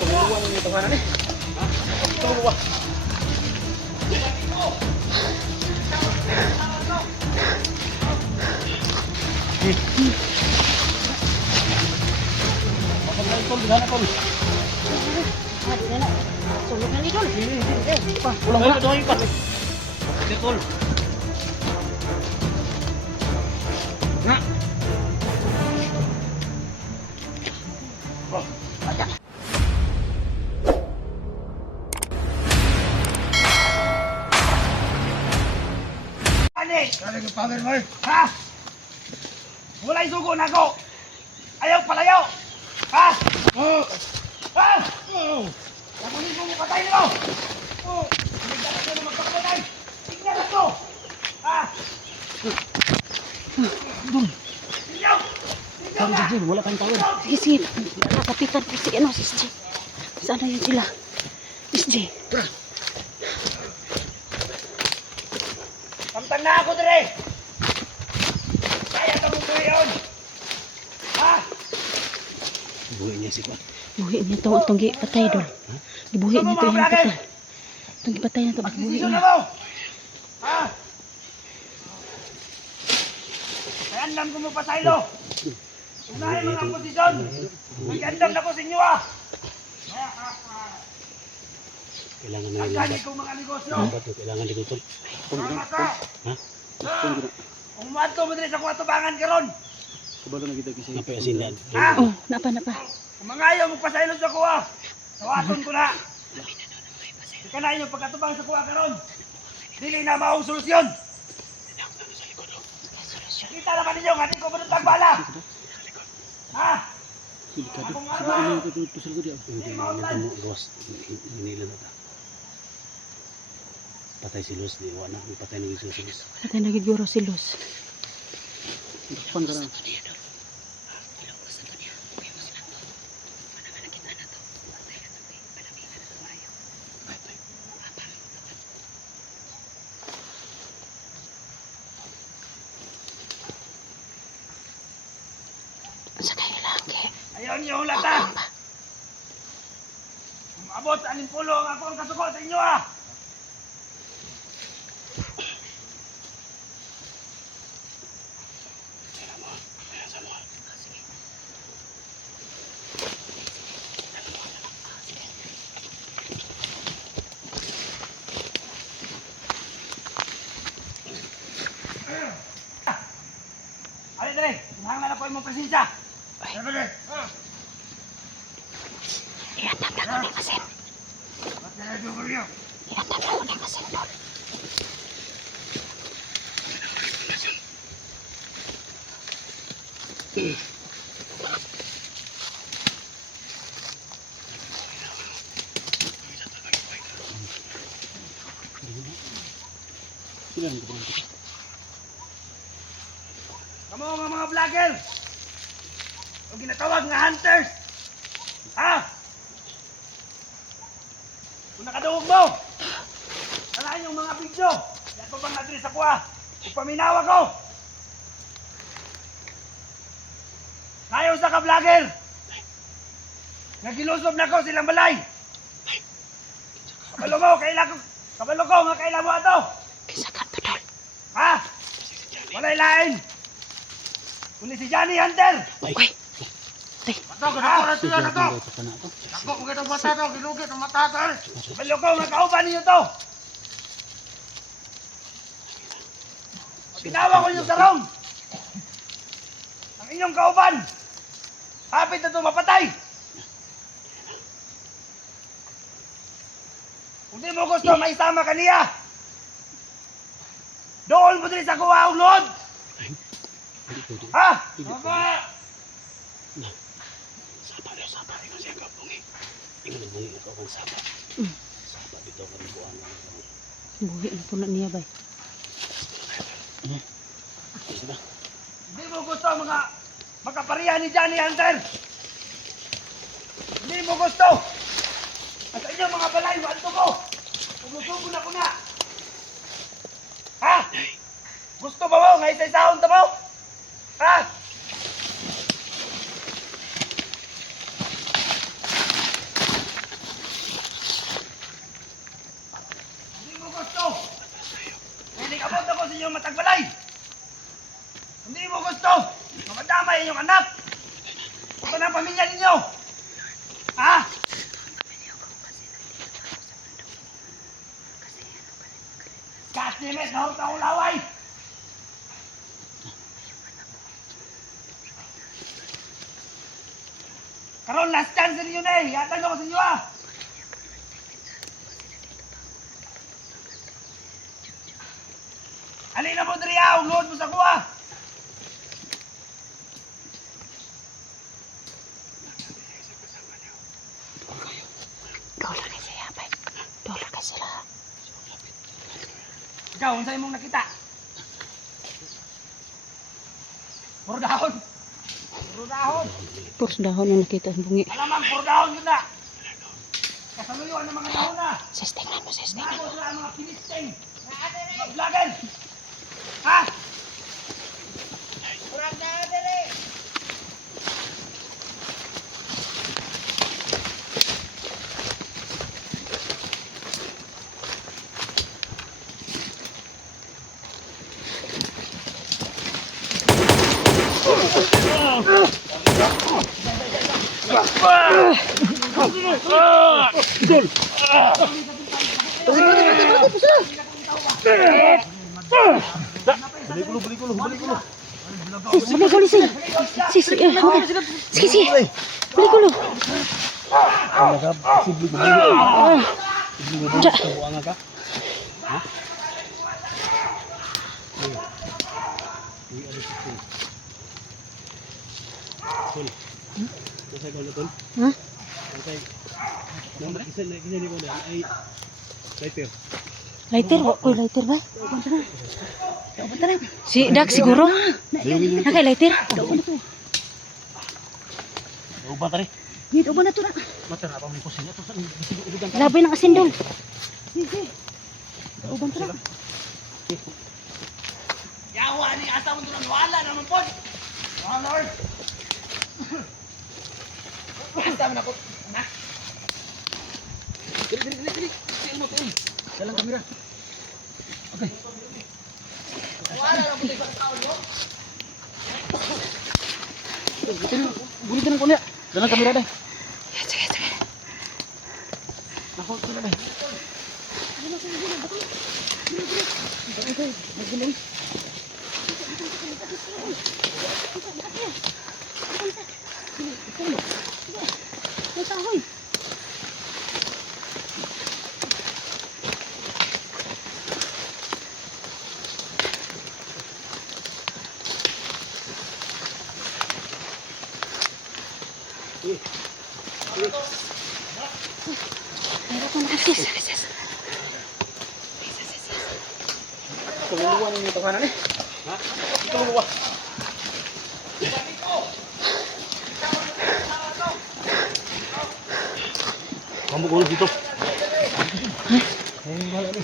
Tumuluan ang itong hanan eh. Tumuluan. Pagkain tol, bilhan tol. Sulok na ni Dol. Ulang wala doon pa. Sige tol. Na. Oh, ada. Ani, kaya ka power mo. Ha? Wala isugo na ko. Ayaw palayaw. Ha? Oh. Ha? Oh. Lamunin mo patay nyo! Oh! Hindi ka na kayo magkakapatay! Tingnan ako! Ha? Tingnan! Tingnan Tama na! si Jim, wala kang power. Sige, sige. Nakapitan ko si ano, si SJ. Saan na yun sila? SJ. Kamtan na ako dire! Kaya ka mong yun! Ha? Buhay niya si Kwan. Buhi niya itong gipatay, Dol. Gibuhi niya ito yung patay. Itong gipatay na ito, gibuhi Magdesisyon na niya. mo! Ha? Kaya andam ko mo pasaylo! Unahin mga posisyon! Mag-andam na ko sa inyo ah! Kailangan na Ang nila. gani kong mga negosyo! Kailangan dito tol. Tama ka! Ha? Kung mato mo din sa kwatubangan karon. Napay asindan. Ha? Oh, napa. Kung mga ayaw magpasaylo sa kuha, tawaton ko na. Ika na inyong pagkatubang sa kuha karon. Dili na maong solusyon. Kita naman ninyo, nga di ko manutang bala. Ha? Akong araw. Gawas. Hinila na ta. Patay si Luz. Di wala na. May patay na si Luz. Patay na giguro si Luz. Pan ka na. Sa kailangan kaya. Ayaw niyo hulata. Umabot, aning pulo ang ako ang kasuko sa inyo ah. Ali dali, nahang na po imong presensya. Dali. Iandam na ko ni Masen. Ba't na yung buriyo? Iandam na ko ni Masen, Dol. Sila ang kapag Kamu mga vlogger! O ginatawag nga hunters! Ha? Kung nakaduog mo! Talaan yung mga video! Yan pa bang adres ako ah! Upaminawa ko! Ngayon sa ka-vlogger! Nagilusob na ko silang balay! Kabalo ko nga kailan mo ato! Kisaka to, Dol. Ha? Walay lain! Kundi si Johnny Hunter! Uy. Tay. Ato, ganakuran sila na to! ito na ito. Ako, kung itong mata to, ginugit ang mata to! Kabalo ko nga kauban ninyo to! Ginawa ko yung sarong! Ang inyong kauban! Hapit na ito mapatay! Kung di mo gusto, may isama ka niya! Doon mo din sa kuha ang load! Hindi pwede. Ha? Hindi Baba! Sapa daw, sapa. Ikaw siya kapong eh. Ikaw nagbungi ikaw kang sapa. Sapa dito ka rin buwan lang. Buhi na po na niya, bay. Sila. Hindi mo gusto mga makaparihan ni Johnny Hunter! Hindi mo gusto! At sa inyo mga balay, wanto ko! Tumutubo na ko na! Ha? Gusto ba mo? Nga isa-isahon ta mo? Ha? limit, nahot na akong laway. Karon last chance sa inyo na eh. Yatan ako sa inyo ah. Alin na mo diri ah. Ugluhod mo sa kuha. Dolar kay siya, bay. Dolar kay sila. Ikaw, unsay imong nakita? Puro dahon. Puro dahon. Purs dahon yung nakita ang bungi. Alamang puro dahon yun na. Kasaluyuan ng mga dahon na. Sis, tingnan mo, sis, tingnan Nago mo. sila ang mga pinisting. Mga vlogan. Ha? Kurang na dere. Sis, balik ko sis. Sis, hawakan. Sige, sige. Balik ko lo. Ja. Buang ka? Ha? Tol. Masay ko na tol. Ha? Masay. Nang isa ni ko na ay lighter. Lighter, oy lighter ba? Si Dak siguro. Nakay lighter. Uban tari. Ni uban na to na. Mata na pa mo kusinya to sa uban. Labay ng asin dol. Sige. Uban to na. Yawa ni asa mo doon wala naman po. Oh Lord. Asa mo na ko. Anak. Dili. Tingnan mo to. Dalang kamera. Okay. Wala na mo sa taon mo. Bulit na ko niya. Dalang kamera dai. Sige, sige. Ako sila bay. Tulungan niyo to kanan eh. Ha? Tulungan. Kamu ulo dito. Ay, wala ni.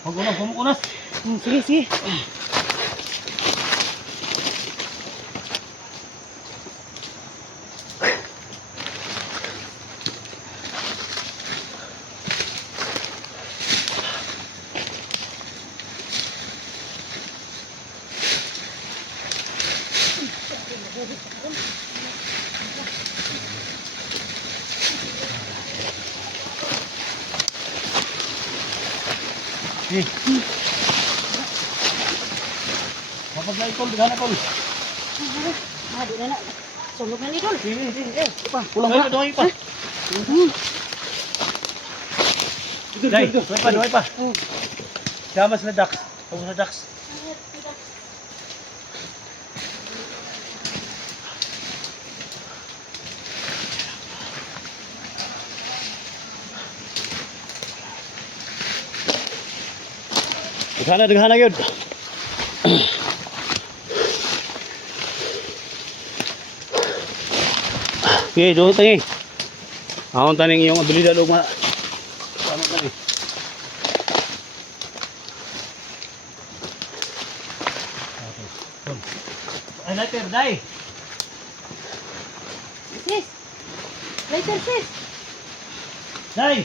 Kamu unas. Sige, sige. Kapag tol, digana tol. Di na na. Sulog na ni dol. Pulang pa doy pa. Dai, doy pa. Damas na ducks. Ako sa ducks. Daghan na yun. Okay, doon tangi. Ahon taning iyong abilidad og ano tani. Ay lighter dai. Sis. Lighter sis. Dai.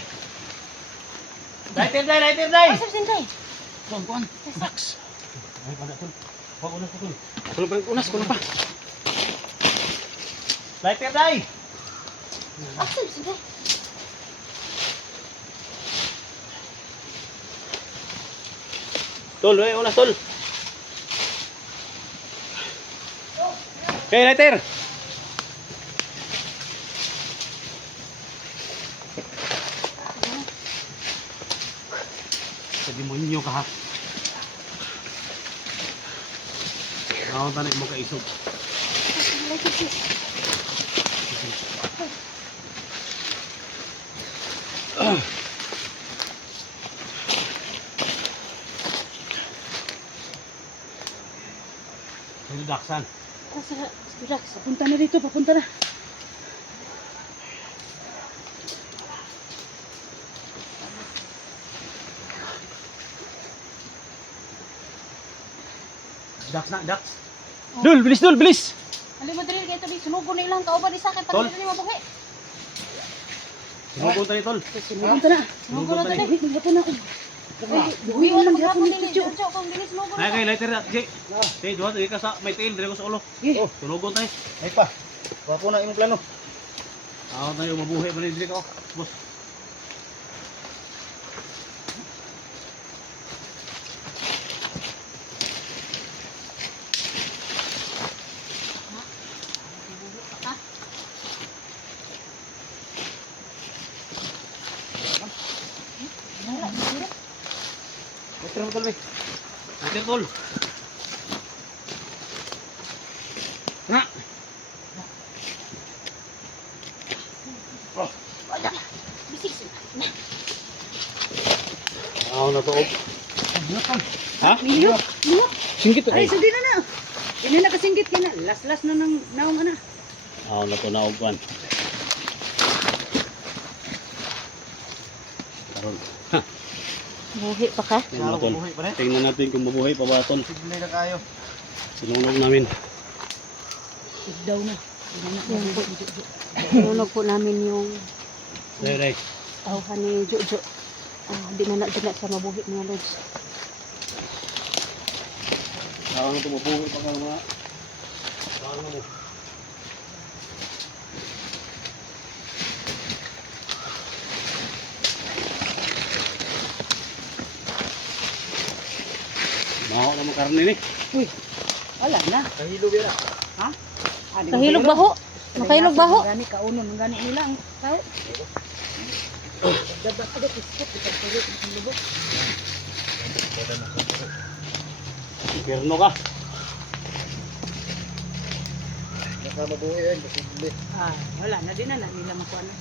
Lighter dai. Asa sintay? Kuan. Max. Ay pada tol. Wag unas tol. Kuno pa. Lighter dai. Asa sintay? Tol, unas tol. Okay, lighter. Sa demonyo ka ha. Ako tanay mo kaisog. Daksan. Relax, papunta na dito, papunta na. Dax na, Dax. Dul, bilis Dul, bilis. Ali mo dali kay tabi sunugon na ilang kauban isa kay Tol. pagdili ni mabuhi. Sumugon tayo, Tol. Sunugon na. Sunugon na dali. Gapon ako. Buhi lang gyapon ni Chuchu. Ay, kay lighter na. Jay. Jay, duha ka sa may tail dire ko sa ulo. Oh, Sunugon tayo. ay pa. Wapo na imong plano. Ako tayo mabuhay pa rin dire ko. Boss. Lighter mo, Tol. Lighter, Tol. Na. Ako na to. Ha? Milyo. Milyo. Singkit Ay, sudi na na. Ini na kasinggit kina. Las-las na nang naong ana. Ako na to na ugwan. Karon. Ha. Buhi pa ka? Tingnan Saro Tol. buhay pa rin. Tingnan natin kung mabuhay pa ba Tol. Signal na kayo. Sinulog namin. Daw na. Sinunog po namin yung Dai. tauhan ni Jojo. Di na na sa mabuhi mga lods. Ako na to mabuhay pa ka mga. Ako na mo. Maho na mo karne ni. Uy. Wala na. Kahilo bira. Ha? Kahilog baho. Makahilog baho. Gani kaunon, gani nila ang tao. Dapat ada piskot di pagpulot ng lubok. Pirno ka. Baka mabuhay yan. Posible. Wala na din na nila makuha na.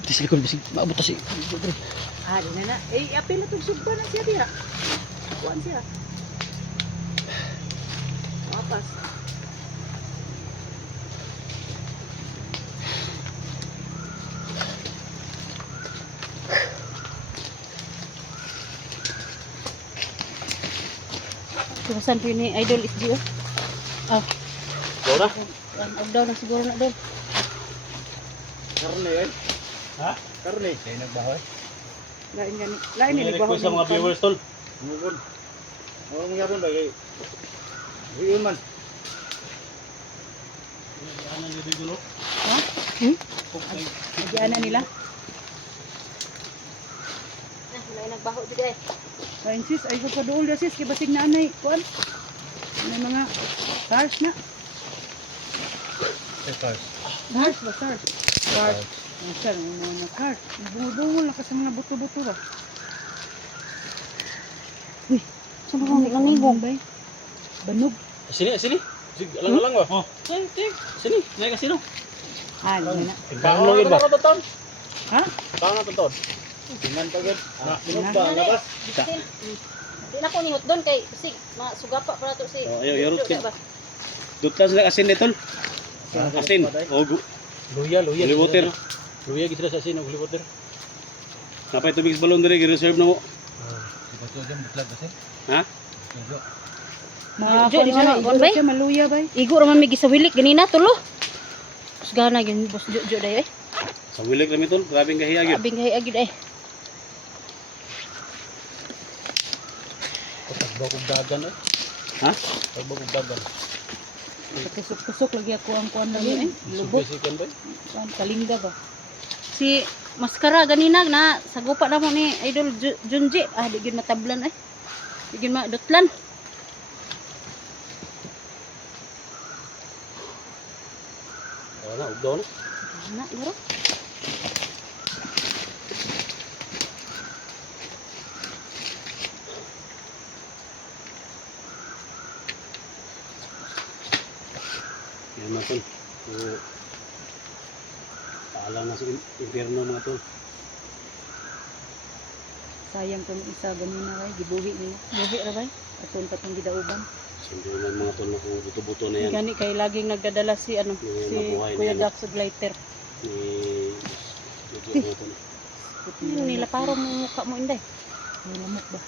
Di silikon bisig maabot si. Di na. Apil na itong sugba na siya dira. Kuhaan siya. Mapas. Kumasan po ni Idol SGO. Dora. Daw na siguro na daw. Karne yan. Ha? Karne. Kaya nagbahoy. Lain gani. Lain ni Request sa mga viewers Tol. Mungkon. Ano mangyari ba kay? Yun man. Ano ni Dulo? Ha? Nagyana nila. Wala nagbaho dito eh. Lain sis, ay ko dool ya sis kay basig na anay kuan. May mga cars na. Cars. Cars ba cars? Cars. Ang sir, mga cars. Bungol na kasi mga buto-buto ba. Saan ba kong nangibong? Bay. Banog. Sini, sini. Sig alang-alang ba? Oh. Sini, nay ka sino? Di na. Paano yun ba? Ha? Paano to Tol? Tingnan pa gud. Tingnan. Ba labas. Di na ko nihot doon kay sig sugapa para to si. Oh, ayaw, yarot ka. Dutlas na asin ni Tol. Asin. Oh, Luya. Holy water. Luya gid sa asin og holy water. Napay tubig sa balon dire gi-reserve na mo. Bato jam butlag kasi. Ha? Mga Jo, di kuan mana, siya, kuan, igor bay? siya maluya bay. Igo ra man may gisawilik ganina tulo. Gana gyud boss Jojo dayo eh. Sa wilik kami Tol, grabing kahiya gyud. Abing hay agid eh. Tagbog dagan eh. Ha? Tagbog dagan. Kusok-kusok lagi ako ang kuan lagi eh. Lubok. Basican ba? Kuan kalingga ba. Si maskara ganina na sagupa na mo ni Idol Junji. Di gyud matablan eh. Bigyan ma dutlan. Wala na, ugdaw na. Na, bro. Yan mga tol. So, paalam na sa impyerno mga tol. Sayang kung isa ganun na ray, gibuhi nila. Buhi ra bay. Atun pa tong gidauban. Siyempre naman mga tol na kung buto-buto na yan. Gani kay laging nagdadala si ano, Yung si nabuhay na Kuya yan. Jackson lighter. Ni mga tol. Nila parang mukha mo inday. May lamok ba?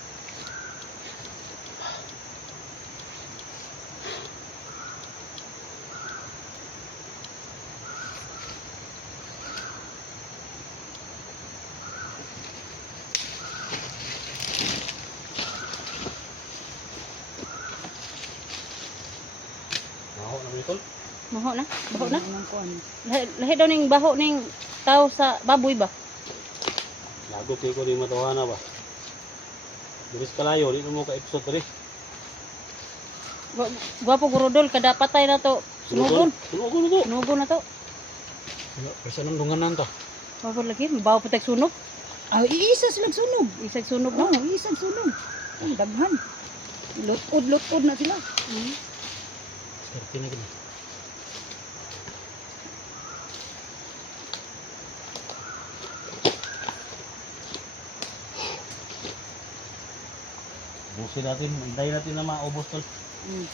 Maho na mga tol. Baho na? Baho na? Anong kuan? Lahi daw ning baho ning tao sa baboy ba? Lagot kayo ko di matawana ba. Diris kalayo, di na mo ka-episode rin. Gwapo gurudol kada patay na to. Sunugon. Sunugon na to. Sunugon na to. Kasi anong dunganan to? Bawo lagi, mabaho pa tag sunog. Ah, iisa sila sunog. Isag sunog Oo, na. iisa sunog. Ang daghan. Lutod na sila. Skarte na gina. Busin natin, hintayin natin na maubos tol. Mm.